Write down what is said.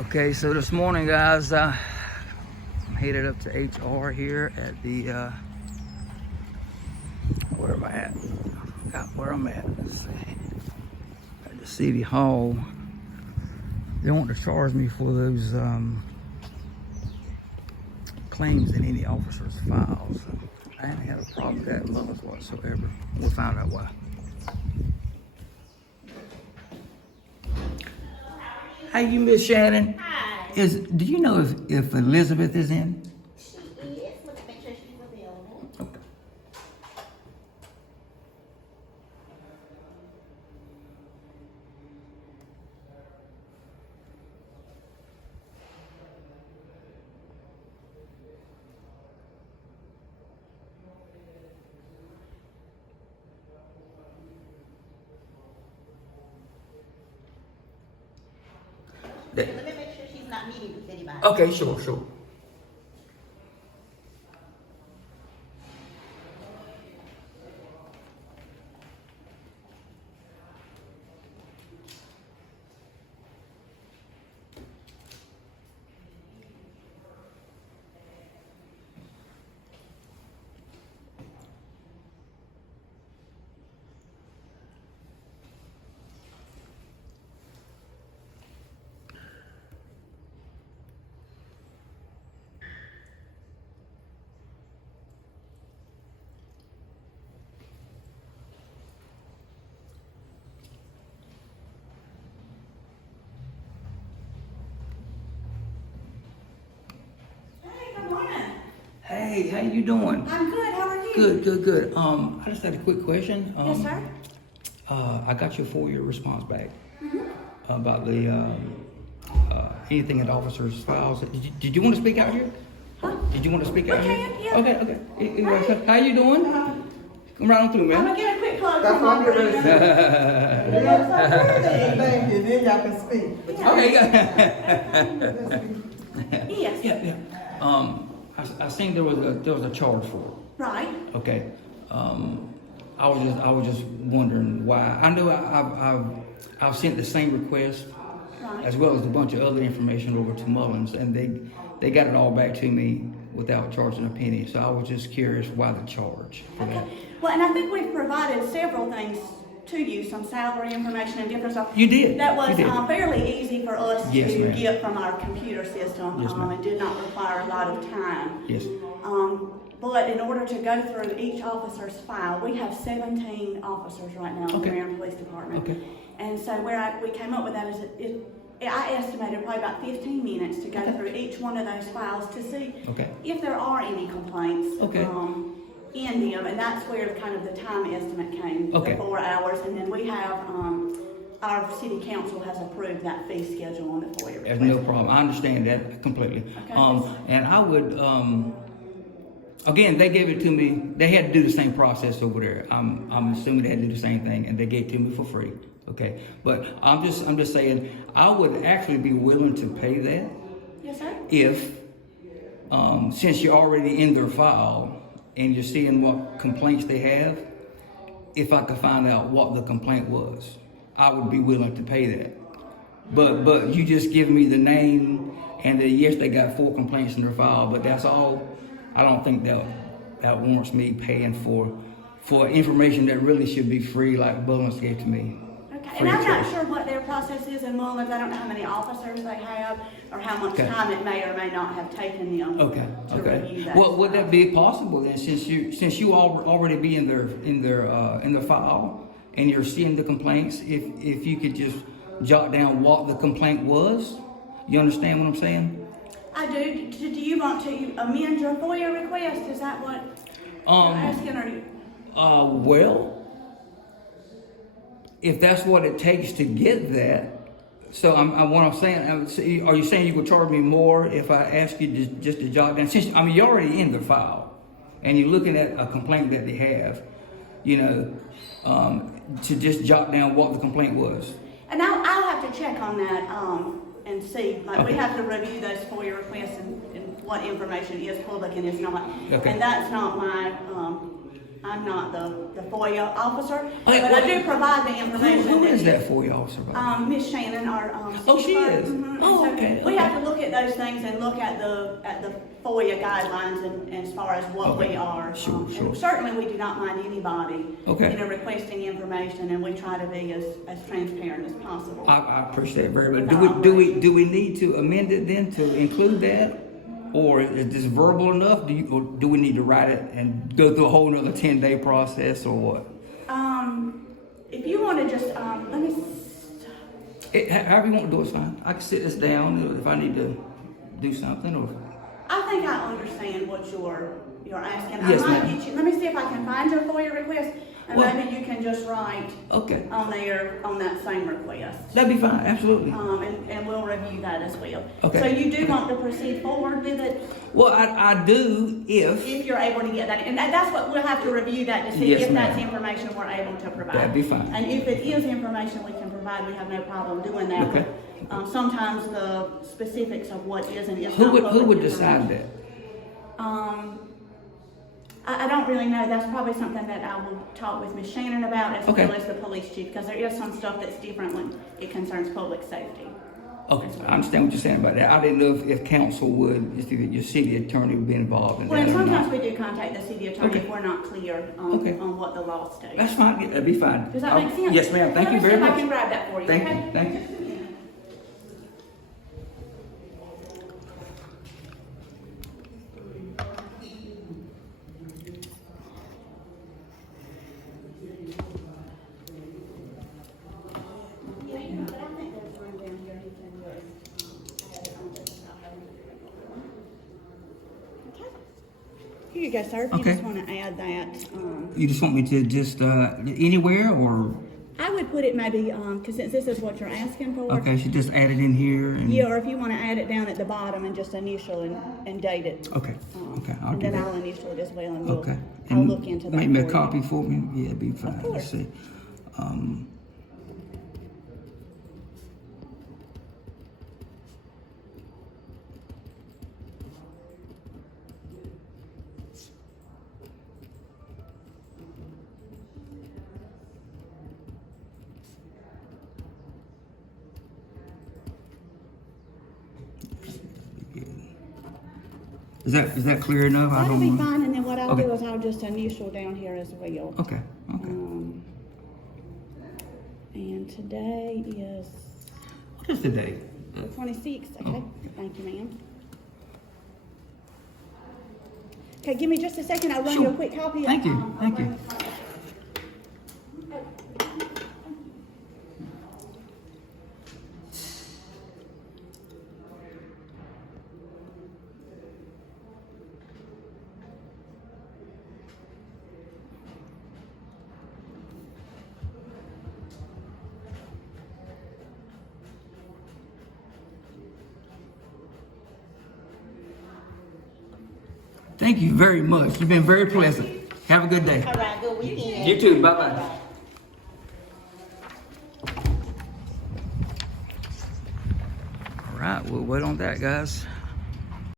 Okay, so this morning, guys, I'm headed up to HR here at the, where am I at? Where I'm at, let's see, at the City Hall. They want to charge me for those claims in any officer's files. I haven't had a problem with that month whatsoever. We'll find out why. Hey, you Miss Shannon? Hi. Do you know if Elizabeth is in? She is. Let's make sure she's available. Okay. Let me make sure she's not meeting with anybody. Okay, sure. Hey, good morning. Hey, how you doing? I'm good. How are you? Good. I just had a quick question. Yes, sir. I got your 4-year response back about the anything in the officer's files. Did you want to speak out here? Huh? Did you want to speak out here? can, yeah. Okay. Anyway, how you doing? Come right on through, I'm man. gonna get a quick plug That's from what I'm my getting ready to brother. Thank you, then y'all can speak. Okay, Yes. yeah. I seen there was a charge for it. Right. Okay. I was just wondering why. I know I've sent the same request Right. as well as a bunch of other information over to Mullins, and they got it all back to me without charging a penny. So I was just curious why the charge for that. Okay. Well, and I think we've provided several things to you, some salary information and different stuff. You did. That was You did. Fairly easy for us Yes, to ma'am. get from our computer system. Yes, ma'am. It did not require a lot of time. Yes. But in order to go through each officer's file, we have 17 officers right now in the Okay. Marion Police Department. Okay. And so we came up with that is I estimated probably about 15 minutes to go through each one of those files to see Okay. if there are any complaints Okay. in them, and that's where kind of the time estimate came, Okay. the 4 hours, and then we have our city council has approved that fee schedule on the FOIA There's request. no problem. I understand that completely. Okay. And I would, again, they gave it to me. They had to do the same process over there. I'm assuming they had to do the same thing, and they gave it to me for free. Okay. But I'm just saying, I would actually be willing to pay that Yes, sir. if, since you're already in their file and you're seeing what complaints they have, if I could find out what the complaint was, I would be willing to pay that. But you just give me the name and yes, they got 4 complaints in their file, but that's all. I don't think that warrants me paying for information that really should be free, like Mullins gave to me. Okay, Free and of I'm not charge. sure what their process is in Mullins. I don't know how many officers they have or how much Okay. time it may or may not have taken them Okay. to review that. Well, would that be possible then, since you already be in their file and you're seeing the complaints, if you could just jot down what the complaint was, you understand what I'm saying? I do. Do you want to amend your FOIA request? Is that what you're asking? Or Well, if that's what it takes to get that, so what I'm saying, are you saying you could charge me more if I ask you just to jot down? Since you're already in the file, and you're looking at a complaint that they have, to just jot down what the complaint was. And I'll have to check on that and see. Like we Okay. have to review those FOIA requests and what information is public and is not. Okay. And that's not my I'm not the FOIA officer, Okay, but well, I do provide the information. Who is that for you, officer? Miss Shannon, our Oh, she city clerk. is? Mhm. Oh, So okay, We okay. have to look at those things and look at the FOIA guidelines and as far as what Okay. we are. Sure, And sure. certainly, we do not mind anybody, Okay. requesting information, and we try to be as transparent as possible. I appreciate it very much. With our Do we need to amend it then to include that? Or is this verbal enough? Or do we need to write it and go through a whole nother 10-day process or what? If you want to just, let me, However you want to do it's fine. I can sit this down if I need to do something or. I think I understand what you're asking. Yes, I might ma'am. get you, let me see if I can find your FOIA request, and Well- maybe you can just write Okay. on there, on that same request. That'd be fine, absolutely. And we'll review that as well. Okay. So you do want to proceed forward with it, Well, I do if. if you're able to get that, and that's what, we'll have to review that to see Yes, if that's ma'am. information we're able to provide. That'd be fine. And if it is information we can provide, we have no problem doing that. Okay. Sometimes the specifics of what is and is Who not would public decide information. that? I don't really know. That's probably something that I will talk with Ms. Shannon about, as Okay. well as the police chief, because there is some stuff that's different when it concerns public safety. Okay, I understand what you're saying about that. I didn't know if council would, if your city attorney would be involved in Well, and that or sometimes not. we do contact the city attorney Okay. if we're not clear on, Okay. on what the law states. That's fine, yeah, that'd be fine. Does that make sense? Yes, ma'am, thank you very Let me see if I much. can grab that for you, Thank okay? you, thank you. Yeah, but I think there's one down here you can just add it on to the top. Okay. Here you go, sir. If you Okay. just want to add that, You just want me to just, anywhere or, I would put it maybe, because since this is what you're asking for. okay, so just add it in here and? Yeah, or if you want to add it down at the bottom and just initial and date it. Okay, okay, I'll And do then that. I'll initial it as well, and we'll, Okay. I'll And look into that. Make me a for you. copy for me? Yeah, it'd be fine. course. Let's see. Is that clear enough? I That'll don't be wanna- fine, and then what I'll Okay. do is I'll just initial down here as well. Okay, okay. And today is What is the date? the 26th, okay? Thank you, ma'am. Okay, give me just a second, I'll run you Sure. a quick copy. Thank you, I'll thank run you. the copy. Thank you very much. You've been very pleasant. Have a good day. All right, good weekend. You too. Bye-bye. All right, we'll wait on that, guys.